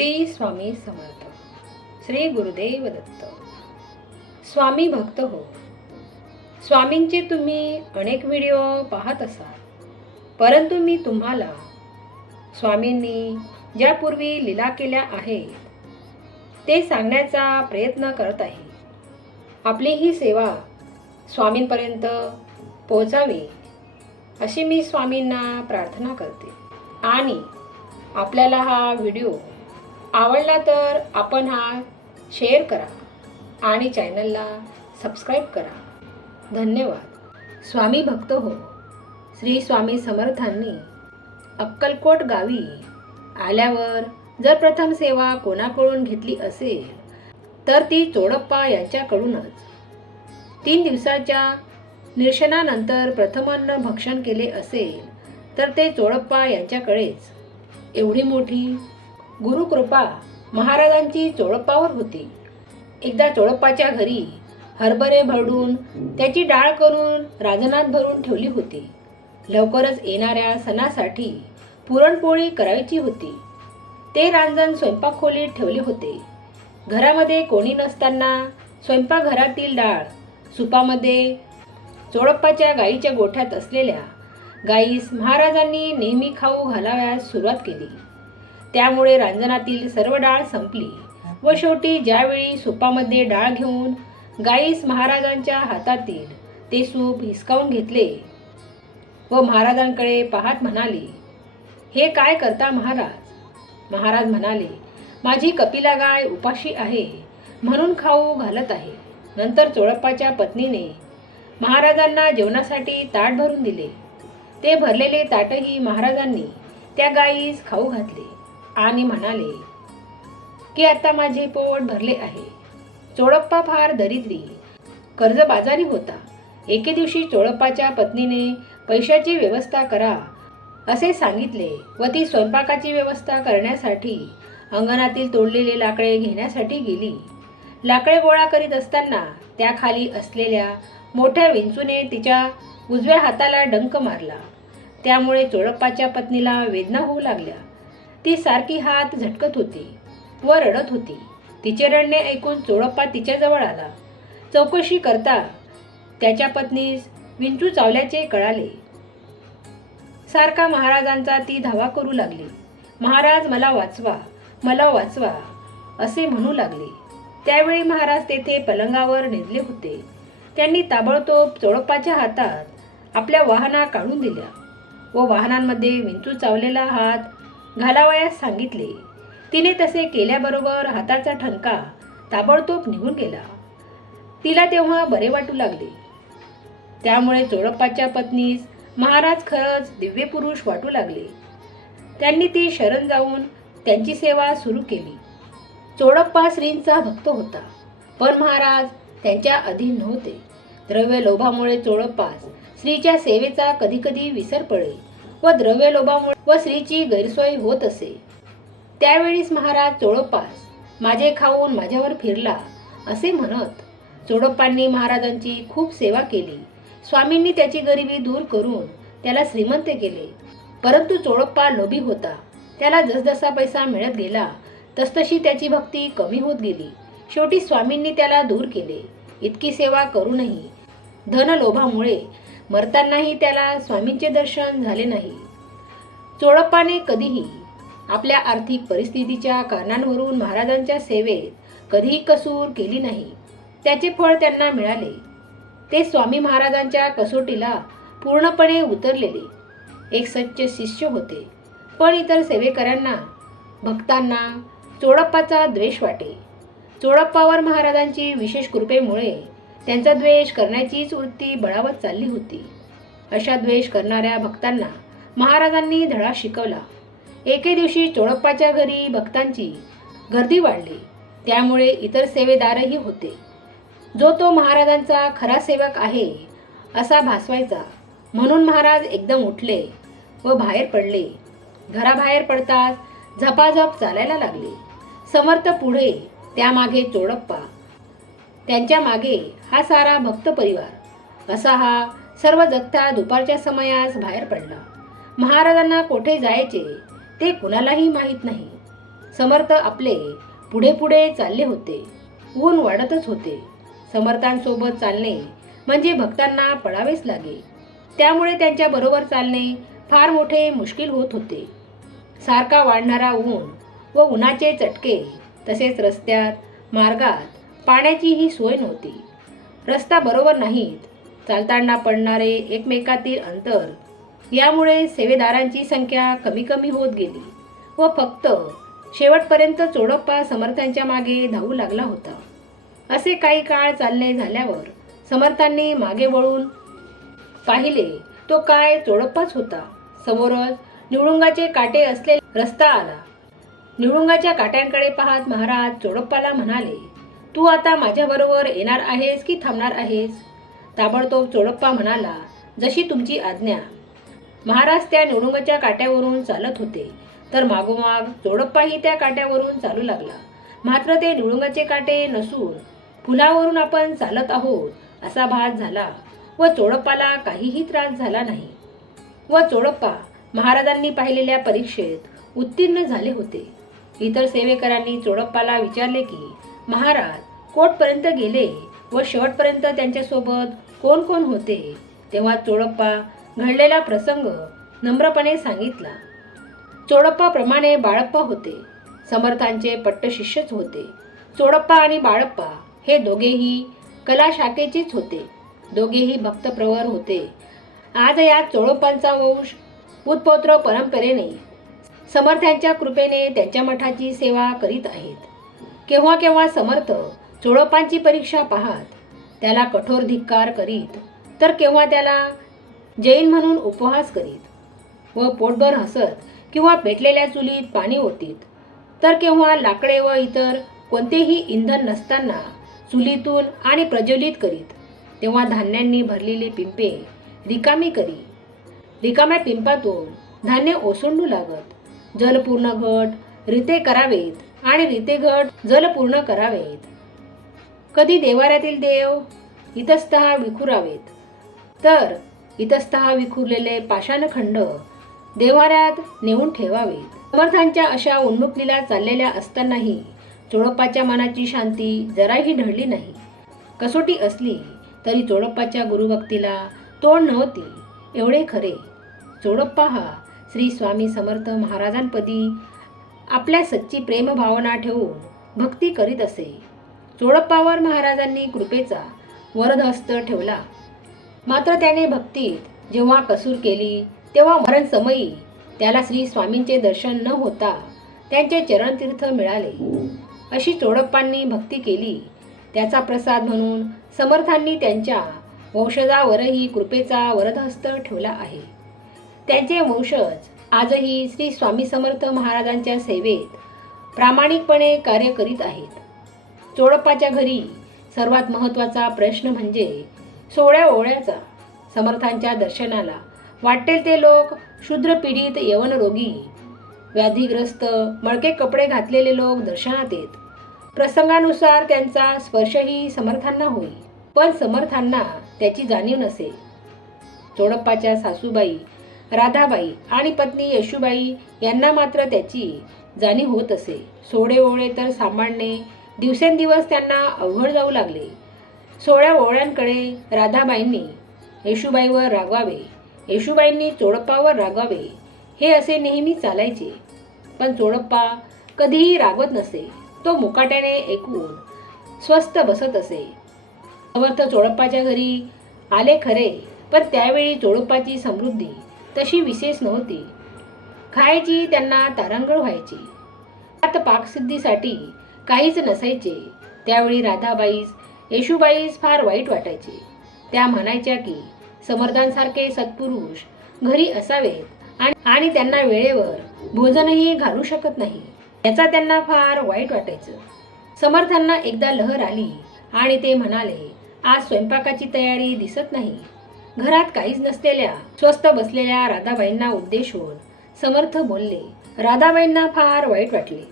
श्री स्वामी समर्थ. श्री गुरुदेव दत्त. स्वामी भक्त हो. स्वामींचे तुम्ही अनेक व्हिडिओ पाहत असाल. परंतु मी तुम्हाला स्वामींनी ज्यापूर्वी लीला केल्या आहेत ते सांगण्याचा प्रयत्न करत आहे. आपली ही सेवा स्वामींपर्यंत पोहोचावी अशी मी स्वामींना प्रार्थना करते. आणि आपल्याला हा व्हिडिओ आवडला तर आपण हा शेअर करा आणि चॅनलला सबस्क्राईब करा. धन्यवाद. स्वामी भक्त हो. श्री स्वामी समर्थांनी अक्कलकोट गावी आल्यावर जर प्रथम सेवा कोणाकडून घेतली असेल तर ती चोडप्पा यांच्याकडूनच. तीन दिवसाच्या निरशनानंतर प्रथमान्न भक्षण केले असेल तर ते चोडप्पा यांच्याकडेच. एवढी मोठी गुरुकृपा महाराजांची चोळप्पावर होती. एकदा चोळप्पाच्या घरी हरभरे भरडून त्याची डाळ करून राजनात भरून ठेवली होती. लवकरच येणाऱ्या सणासाठी पुरणपोळी करायची होती. ते रांजण स्वयंपाक खोलीत ठेवले होते. घरामध्ये कोणी नसताना स्वयंपाकघरातील डाळ सुपामध्ये चोळप्पाच्या गाईच्या गोठ्यात असलेल्या गाईस महाराजांनी नेहमी खाऊ घालाव्यास सुरुवात केली. त्यामुळे रांजणातील सर्व डाळ संपली. व शेवटी ज्यावेळी सुपामध्ये डाळ घेऊन गाईस महाराजांच्या हातातील ते सूप हिसकावून घेतले व महाराजांकडे पाहत म्हणाले हे काय करता महाराज? महाराज म्हणाले माझी कपिला गाय उपाशी आहे म्हणून खाऊ घालत आहे. नंतर चोळप्पाच्या पत्नीने महाराजांना जेवणासाठी ताट भरून दिले. ते भरलेले ताटही महाराजांनी त्या गाईस खाऊ घातले. आणि म्हणाले की आता माझे पोट भरले आहे. चोळप्पा फार दरिद्री. कर्जबाजारी होता. एके दिवशी चोळप्पाच्या पत्नीने पैशाची व्यवस्था करा असे सांगितले व ती स्वयंपाकाची व्यवस्था करण्यासाठी अंगणातील तोडलेले लाकडे घेण्यासाठी गेली. लाकडे गोळा करीत असताना त्याखाली असलेल्या मोठ्या विंचूने तिच्या उजव्या हाताला डंक मारला. त्यामुळे चोळप्पाच्या पत्नीला वेदना होऊ लागल्या. ती सारखी हात झटकत होती व रडत होती. तिचे रडणे ऐकून चोळप्पा तिच्याजवळ आला. चौकशी करता त्याच्या पत्नीस विंचू चावल्याचे कळाले. सारखा महाराजांचा ती धावा करू लागली. महाराज मला वाचवा मला वाचवा असे म्हणू लागले. त्यावेळी महाराज तेथे पलंगावर निजले होते. त्यांनी ताबडतोब चोळप्पाच्या हातात आपल्या वाहना काढून दिल्या व वाहनांमध्ये विंचू चावलेला हात घालावयास सांगितले. तिने तसे केल्याबरोबर हाताचा ठणका ताबडतोब निघून गेला. तिला तेव्हा बरे वाटू लागले. त्यामुळे चोळप्पाच्या पत्नीस महाराज खरंच दिव्य पुरुष वाटू लागले. त्यांनी ती शरण जाऊन त्यांची सेवा सुरू केली. चोळप्पा श्रींचा भक्त होता पण महाराज त्यांच्या अधीन नव्हते. द्रव्य लोभामुळे चोळप्पास स्त्रीच्या सेवेचा कधीकधी विसर पडे. व द्रव्य लोभामुळे व स्त्रीची गैरसोय होत असे. त्यावेळीस महाराज चोळप्पास माझे खाऊन माझ्यावर फिरला असे म्हणत चोडप्पांनी महाराजांची खूप सेवा केली. स्वामींनी त्याची गरिबी दूर करून त्याला श्रीमंत केले. परंतु चोळप्पा लोभी होता. त्याला जसजसा पैसा मिळत गेला तसतशी त्याची भक्ती कमी होत गेली. शेवटी स्वामींनी त्याला दूर केले. इतकी सेवा करूनही धनलोभामुळे मरतानाही त्याला स्वामींचे दर्शन झाले नाही. चोळप्पाने कधीही आपल्या आर्थिक परिस्थितीच्या कारणांवरून महाराजांच्या सेवेत कधीही कसूर केली नाही. त्याचे फळ त्यांना मिळाले. ते स्वामी महाराजांच्या कसोटीला पूर्णपणे उतरलेले. एक सच्चे शिष्य होते. पण इतर सेवेकऱ्यांना भक्तांना चोडप्पाचा द्वेष वाटे. चोडप्पावर महाराजांची विशेष कृपेमुळे त्यांचा द्वेष करण्याचीच वृत्ती बळावत चालली होती. अशा द्वेष करणाऱ्या भक्तांना महाराजांनी धडा शिकवला. एके दिवशी चोळप्पाच्या घरी भक्तांची गर्दी वाढली. त्यामुळे इतर सेवेदारही होते. जो तो महाराजांचा खरा सेवक आहे असा भासवायचा. म्हणून महाराज एकदम उठले व बाहेर पडले. घराबाहेर पडताच झपाझप चालायला लागले. समर्थ पुढे त्यामागे चोडप्पा त्यांच्या मागे हा सारा भक्त परिवार. असा हा सर्व जगता दुपारच्या समयास बाहेर पडला. महाराजांना कोठे जायचे ते कुणालाही माहीत नाही. समर्थ आपले पुढे पुढे चालले होते. ऊन वाढतच होते. समर्थांसोबत चालणे म्हणजे भक्तांना पळावेच लागे. त्यामुळे त्यांच्या बरोबर चालणे फार मोठे मुश्किल होत होते. सारखा वाढणारा ऊन व उन्हाचे चटके तसेच रस्त्यात मार्गात पाण्याचीही सोय नव्हती. रस्ता बरोबर नाहीत. चालताना पडणारे एकमेकातील अंतर यामुळे सेवेदारांची संख्या कमी कमी होत गेली व फक्त शेवटपर्यंत चोडप्पा समर्थांच्या मागे धावू लागला होता. असे काही काळ चालणे झाल्यावर समर्थांनी मागे वळून पाहिले तो काय चोडप्पाच होता. समोरच निवडुंगाचे काटे असलेला रस्ता आला. निवडुंगाच्या काट्यांकडे पाहत महाराज चोडप्पाला म्हणाले तू आता माझ्याबरोबर येणार आहेस की थांबणार आहेस? ताबडतोब चोडप्पा म्हणाला जशी तुमची आज्ञा. महाराज त्या निवडुंगाच्या काट्यावरून चालत होते. तर मागोमाग चोडप्पाही त्या काट्यावरून चालू लागला. मात्र ते निवडुंगाचे काटे नसून फुलावरून आपण चालत आहोत असा भास झाला व चोडप्पाला काहीही त्रास झाला नाही. व चोडप्पा महाराजांनी पाहिलेल्या परीक्षेत उत्तीर्ण झाले होते. इतर सेवेकरांनी चोडप्पाला विचारले की महाराज कोटपर्यंत गेले व शेवटपर्यंत त्यांच्यासोबत कोण कोण होते? तेव्हा चोडप्पा घडलेला प्रसंग नम्रपणे सांगितला. चोडप्पाप्रमाणे बाळप्पा होते. समर्थांचे पट्टशिष्यच होते. चोडप्पा आणि बाळप्पा हे दोघेही कला शाखेचेच होते. दोघेही भक्तप्रवर होते. आज या चोडप्पांचा वंश उत्पौत्र परंपरेने समर्थांच्या कृपेने त्यांच्या मठाची सेवा करीत आहेत. केव्हा केव्हा समर्थ चोळपांची परीक्षा पाहत त्याला कठोर धिक्कार करीत तर केव्हा त्याला जैन म्हणून उपहास करीत व पोटभर हसत किंवा पेटलेल्या चुलीत पाणी ओतीत तर केव्हा लाकडे व इतर कोणतेही इंधन नसताना चुलीतून आणि प्रज्वलित करीत तेव्हा धान्यांनी भरलेली पिंपे रिकामी करी. रिकाम्या पिंपातून धान्य ओसंडू लागत जलपूर्ण घट रिते करावेत आणि रिते जल पूर्ण करावेत. कधी देवाऱ्यातील देव इतस्तहा विखुरावेत. तर इतस्तहा विखुरलेले पाषाणखंड देवाऱ्यात नेऊन ठेवावेत. समर्थांच्या अशा उन्मुक्तीला चाललेल्या असतानाही चोळप्पाच्या मनाची शांती जराही ढळली नाही. कसोटी असली तरी चोळप्पाच्या गुरुभक्तीला तोड नव्हती एवढे खरे. चोडप्पा हा श्री स्वामी समर्थ महाराजांपदी आपल्या सच्ची प्रेमभावना ठेवून भक्ती करीत असे. चोडप्पावर महाराजांनी कृपेचा वरदहस्त ठेवला. मात्र त्याने भक्तीत जेव्हा कसूर केली तेव्हा मरण समयी त्याला श्री स्वामींचे दर्शन न होता त्यांचे चरणतीर्थ मिळाले. अशी चोडप्पांनी भक्ती केली. त्याचा प्रसाद म्हणून समर्थांनी त्यांच्या वंशजावरही कृपेचा वरदहस्त ठेवला आहे. त्यांचे वंशज आजही श्री स्वामी समर्थ महाराजांच्या सेवेत प्रामाणिकपणे कार्य करीत आहेत. चोडप्पाच्या घरी सर्वात महत्त्वाचा प्रश्न म्हणजे सोळ्या ओळ्याचा समर्थांच्या दर्शनाला वाटेल ते लोक शूद्र पीडित यवन रोगी व्याधीग्रस्त मळके कपडे घातलेले लोक दर्शनात येत. प्रसंगानुसार त्यांचा स्पर्शही समर्थांना होईल पण समर्थांना त्याची जाणीव नसेल चोडप्पाच्या सासूबाई राधाबाई आणि पत्नी यशुबाई यांना मात्र त्याची जाणीव होत असे. सोडे ओळे तर सांभाळणे दिवसेंदिवस त्यांना अवघड जाऊ लागले. सोळ्या ओळ्यांकडे राधाबाईंनी येशुबाईवर रागवावे येशुबाईंनी चोडप्पावर रागवावे हे असे नेहमी चालायचे. पण चोडप्पा कधीही रागवत नसे तो मुकाट्याने ऐकून स्वस्थ बसत असे. समर्थ चोडप्पाच्या घरी आले खरे पण त्यावेळी चोडप्पाची समृद्धी तशी विशेष नव्हती. खायची त्यांना तारांगळ व्हायची. आता पाकसिद्धीसाठी काहीच नसायचे. त्यावेळी राधाबाईस येशूबाईस फार वाईट वाटायचे. त्या म्हणायच्या की समर्थांसारखे सत्पुरुष घरी असावेत आणि त्यांना वेळेवर भोजनही घालू शकत नाही. याचा त्यांना फार वाईट वाटायचं. समर्थांना एकदा लहर आली आणि ते म्हणाले आज स्वयंपाकाची तयारी दिसत नाही. घरात काहीच नसलेल्या स्वस्त बसलेल्या राधाबाईंना उद्देशून समर्थ बोलले. राधाबाईंना फार वाईट वाटले.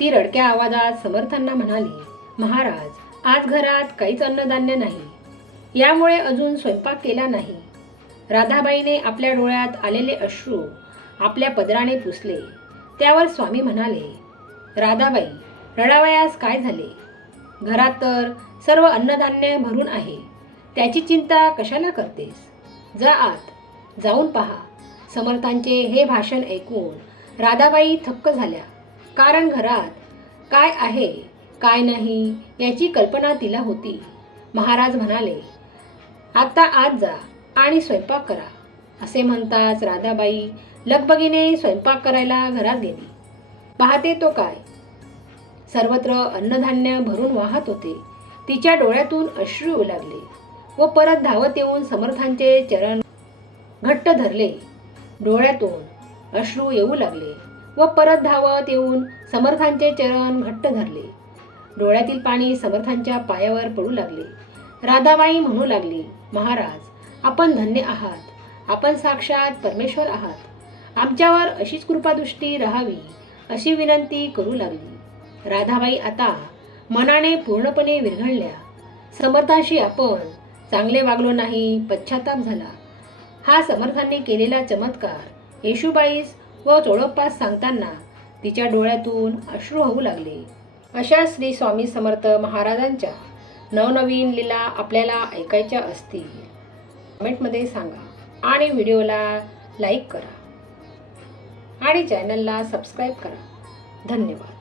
ती रडक्या आवाजात समर्थांना म्हणाली महाराज आज घरात काहीच अन्नधान्य नाही. यामुळे अजून स्वयंपाक केला नाही. राधाबाईने आपल्या डोळ्यात आलेले अश्रू आपल्या पदराने पुसले. त्यावर स्वामी म्हणाले राधाबाई रडावयास काय झाले? घरात तर सर्व अन्नधान्य भरून आहे. त्याची चिंता कशाला करतेस? जा आत जाऊन पहा. समर्थांचे हे भाषण ऐकून राधाबाई थक्क झाल्या. कारण घरात काय आहे काय नाही याची कल्पना तिला होती. महाराज म्हणाले आत्ता आत जा आणि स्वयंपाक करा. असे म्हणताच राधाबाई लगबगीने स्वयंपाक करायला घरात गेली. पाहते तो काय? सर्वत्र अन्नधान्य भरून वाहत होते. तिच्या डोळ्यातून अश्रू लागले. व परत धावत येऊन समर्थांचे चरण घट्ट धरले. डोळ्यातून अश्रू येऊ लागले व परत धावत येऊन समर्थांचे चरण घट्ट धरले. डोळ्यातील पाणी समर्थांच्या पायावर पडू लागले. राधाबाई म्हणू लागली महाराज आपण धन्य आहात. आपण साक्षात परमेश्वर आहात. आमच्यावर अशीच कृपादृष्टी राहावी अशी विनंती करू लागली. राधाबाई आता मनाने पूर्णपणे विरघळल्या. समर्थाशी आपण चांगले वागलो नाही पश्चाताप झाला. हा समर्थांनी केलेला चमत्कार येशूबाईस व चोळप्पास सांगताना तिच्या डोळ्यातून अश्रू होऊ लागले. अशा श्री स्वामी समर्थ महाराजांच्या नवनवीन लीला आपल्याला ऐकायच्या असतील. कमेंटमध्ये सांगा आणि व्हिडिओला लाईक करा. आणि चॅनलला सबस्क्राईब करा. धन्यवाद.